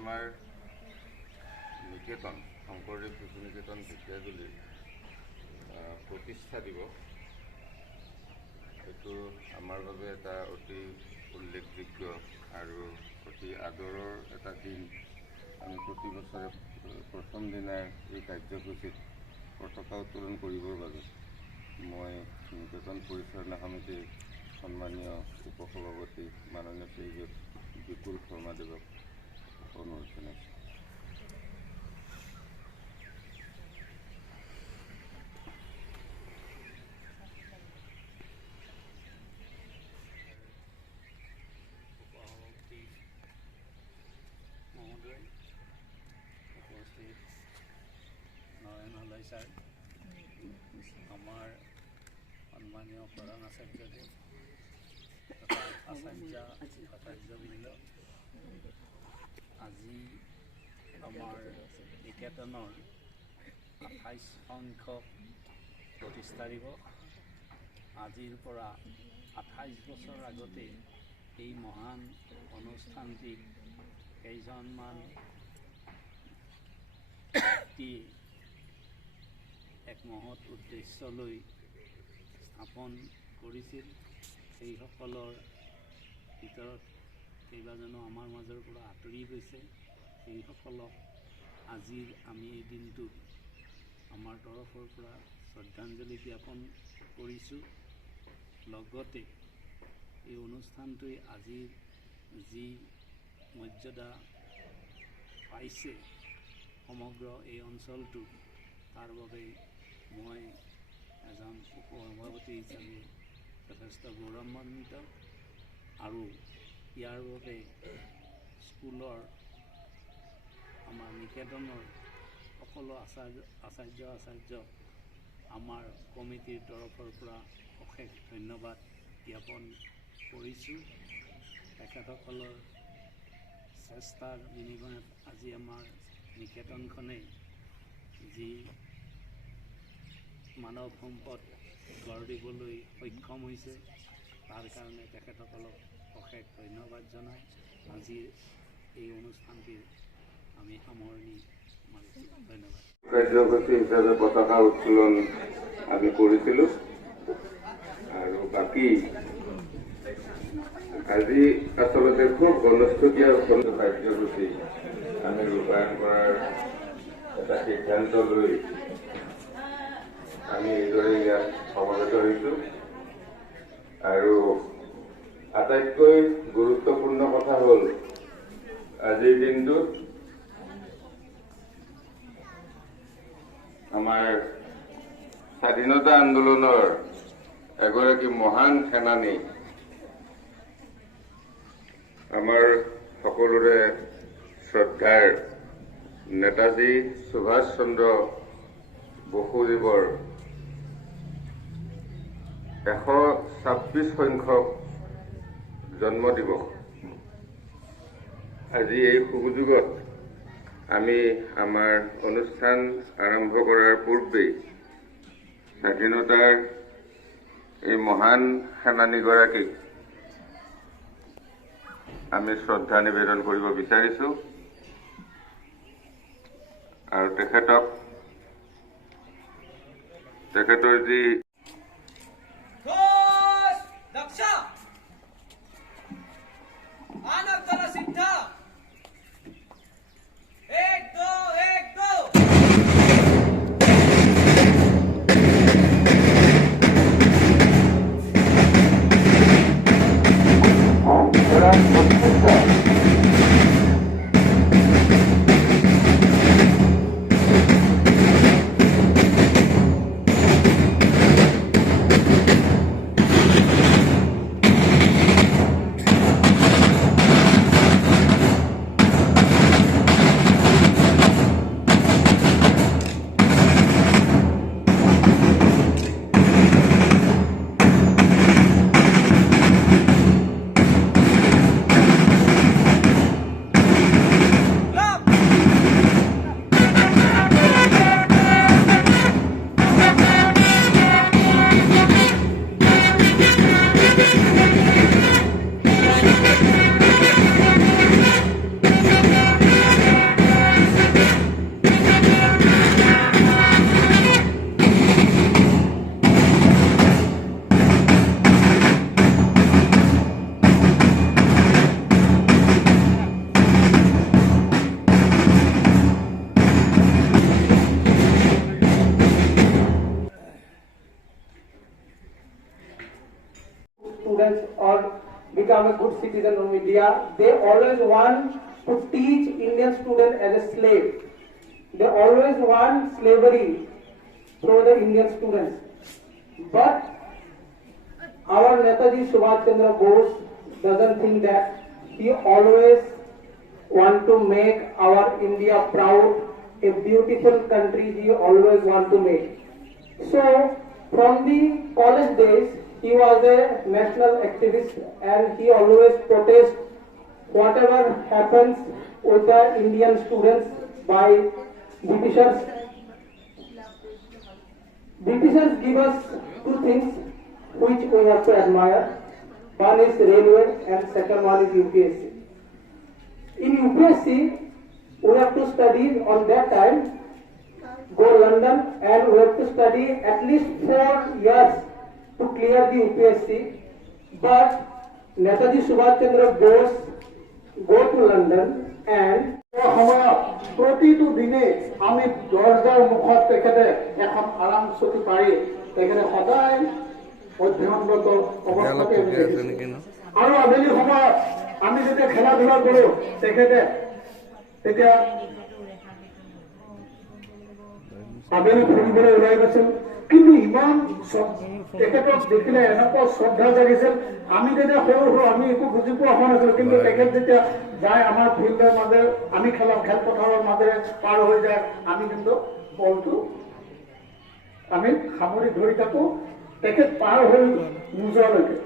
আমাৰ নিকেতন শংকৰদেৱ শিশু নিকেতন ঢেকীয়াজুলিৰ প্ৰতিষ্ঠা দিৱস, এইটো আমাৰ বাবে এটা অতি উল্লেখযোগ্য আৰু অতি আদৰৰ এটা দিন। আমি প্ৰতি বছৰে প্ৰথম দিনাৰ এই কাৰ্যসূচীত পতাকা উত্তোলন কৰিবৰ বাবে মই নিকেতন পৰিচালনা সমিতিৰ সন্মানীয় উপসভাপতি মাননীয় শ্ৰীযুত বিপুল শৰ্মাদেৱক অনুৰোধ জনাইছোঁ। মহোদয়, উপস্থিত নয়ন হলাই ছাৰ, আমাৰ সন্মানীয় প্ৰধান আচাৰ্যদেৱ তথা আচাৰ্যবৃন্দ, আজি আমাৰ নিকেতনৰ 28 সংখ্যক প্ৰতিষ্ঠা দিৱস। আজিৰ পৰা 28 বছৰ আগতে এই মহান অনুষ্ঠানটিক কেইজনমান ব্যক্তি এক মহৎ উদ্দেশ্য লৈ স্থাপন কৰিছিল। সেইসকলৰ ভিতৰত কেইবাজনো আমাৰ মাজৰ পৰা আঁতৰি গৈছে। সেইসকলক আজিৰ আমি এই দিনটোত আমাৰ তৰফৰ পৰা শ্ৰদ্ধাঞ্জলি জ্ঞাপন কৰিছোঁ। লগতে এই অনুষ্ঠানটোৱে আজিৰ যি মৰ্যাদা পাইছে সমগ্ৰ এই অঞ্চলটো, তাৰ বাবে মই এজন উপসভাপতি হিচাপে যথেষ্ট গৌৰৱান্বিত। আৰু ইয়াৰ বাবে স্কুলৰ আমাৰ নিকেতনৰ সকলো আচাৰ্য আমাৰ কমিটিৰ তৰফৰ পৰা অশেষ ধন্যবাদ জ্ঞাপন কৰিছোঁ। তেখেতসকলৰ চেষ্টাৰ বিনিময়ত আজি আমাৰ নিকেতনখনে যি মানৱ সম্পদ গঢ় দিবলৈ সক্ষম হৈছে, তাৰ কাৰণে তেখেতসকলক অশেষ ধন্যবাদ জনাই আজিৰ এই অনুষ্ঠানটিৰ আমি সামৰণি মাৰিছোঁ। ধন্যবাদ। কাৰ্যসূচী হিচাপে পতাকা উত্তোলন আমি কৰিছিলোঁ আৰু বাকী আজি আচলতে খুব অনুষ্ঠতীয়া কাৰ্যসূচী আমি ৰূপায়ণ কৰাৰ এটা সিদ্ধান্ত লৈ আমি এইদৰে ইয়াত সমবেত হৈছোঁ। আৰু আটাইতকৈ গুৰুত্বপূৰ্ণ কথা হ'ল আজিৰ দিনটোত আমাৰ স্বাধীনতা আন্দোলনৰ এগৰাকী মহান সেনানী, আমাৰ সকলোৰে শ্ৰদ্ধাৰ নেতাজী সুভাষ চন্দ্ৰ বসুদেৱৰ 126 সংখ্যক জন্মদিৱস। আজি এই সুযোগত আমি আমাৰ অনুষ্ঠান আৰম্ভ কৰাৰ পূৰ্বেই স্বাধীনতাৰ এই মহান সেনানীগৰাকীক আমি শ্ৰদ্ধা নিবেদন কৰিব বিচাৰিছোঁ আৰু তেখেতৰ যি students or become a good citizen of India. They always want to teach Indian students as a slave. They always want slavery through the Indian students. But our Netaji Subhash Chandra Bose doesn't think that. He always want to make our India proud, a beautiful country he always want to make. So from the college days, he was a national activist and he always protest whatever happens with the Indian students by Britishers. Britishers give us two things which we have to admire. One is railway and second one is UPSC. In UPSC, we have to study on that time, go London, and we have to study at least 4 years to clear the UPSC. But Netaji Subhash Chandra Bose go to London and प्रतिटो दिने आमी 10,000 मुखत तेखेते এখন আরাম ছুটি পাই তেখেতে সদায় অধ্যয়নগত অৱস্থাতে আৰু আবেলি সময়ত আমি যেতিয়া খেলা ধূলা কৰো তেখেতে তেতিয়া আবেলি ফুৰিবলৈ ওলাই গৈছিল কিন্তু ইমান তেখেতক দেখিলে এনেকুৱা শ্ৰদ্ধা জাগিছিল আমি যেতিয়া সৰু সৰু আমি একো বুজি পোৱা হোৱা নাছিল কিন্তু তেখেত যেতিয়া যায় আমাৰ ফিল্ডৰ মাজে আমি খেলপথাৰৰ মাজেৰে পাৰ হৈ যায় আমি কিন্তু বলটো আমি সামৰি ধৰি থাকো তেখেত পাৰ হৈ নোযোৱালৈকে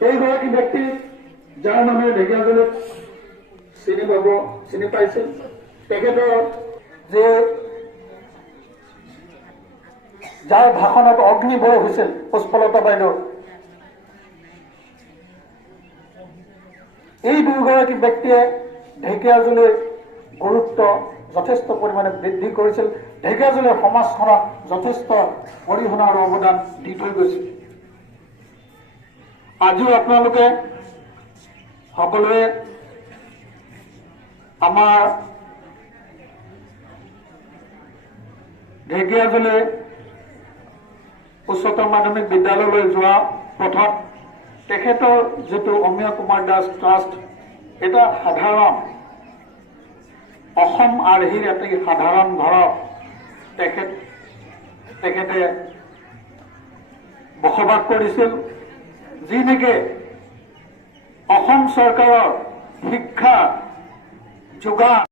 এইগৰাকী ব্যক্তি যাৰ নামে ঢেকীয়াজুলিত চিনি পাইছিল তেখেতৰ যে যাৰ ভাষণত অগ্নিবয় হৈছিল পুষ্পলতা বাইদেউ এই দুগৰাকী ব্যক্তিয়ে ঢেকীয়াজুলিৰ গুৰুত্ব যথেষ্ট পৰিমাণে বৃদ্ধি কৰিছিল ঢেকীয়াজুলিৰ সমাজখনত যথেষ্ট অৰিহণা আৰু অৱদান দি থৈ গৈছিল আজিও আপোনালোকে সকলোৱে আমাৰ ঢেকীয়াজুলি উচ্চতৰ মাধ্যমিক বিদ্যালয়লৈ যোৱা পথত তেখেতৰ যেটো অমিয়া কুমাৰ দাস ট্ৰাষ্ট এটা সাধাৰণ অসম আৰ্হিৰ এটি সাধাৰণ ঘৰত তেখেতে বসবাস কৰিছিল যি নেকি অসম চৰকাৰৰ শিক্ষা যোগান